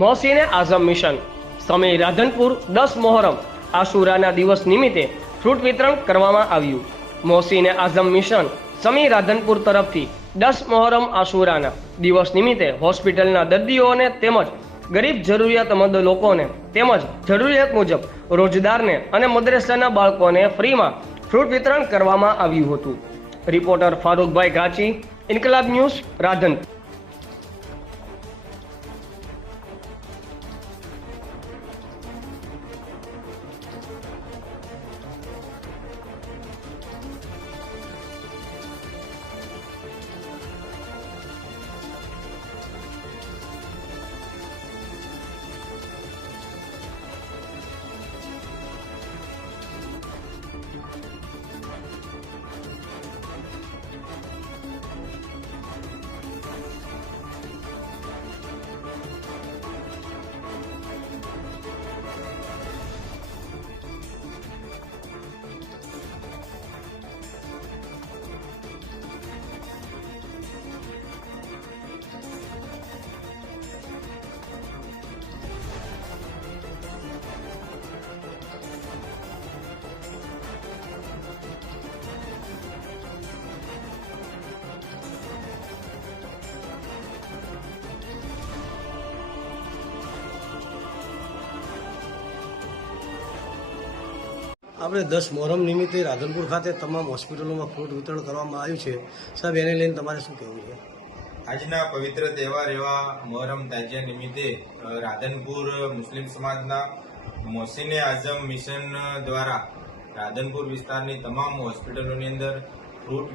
મોહસીને Azam mission સમી રાધનપુર 10 મોહરમ આશુરાના દિવસ નિમિત્તે fruit વિતરણ કરવામાં આવ્યું। મોહસીને આઝમ મિશન સમી રાધનપુર તરફથી 10 મોહરમ આશુરાના દિવસ નિમિત્તે હોસ્પિટલના દર્દીઓને તેમજ ગરીબ જરૂરિયાતમંદ લોકોને તેમજ જરૂરિયાત મુજબ રોજદારને અને મદ્રેસાના બાળકોને ફ્રીમાં ફ્રૂટ વિતરણ કરવામાં આવ્યું હતું। રિપોર્ટર ફારૂકભાઈ ઘાંચી, ઇન્કલાબ ન્યૂઝ, રાધનપુર। આપણે 10 મોહરમ નિમિત્તે રાધનપુર ખાતે તમામ હોસ્પિટલોમાં ફ્રૂટ વિતરણ કરવામાં આવ્યું છે। સાહેબ, એને લઈને તમારે શું કહેવું છે? આજના પવિત્ર તહેવાર એવા મોહરમ તાજિયા નિમિત્તે રાધનપુર મુસ્લિમ સમાજના મોહસીને આઝમ મિશન દ્વારા રાધનપુર વિસ્તારની તમામ હોસ્પિટલોની અંદર ફ્રૂટ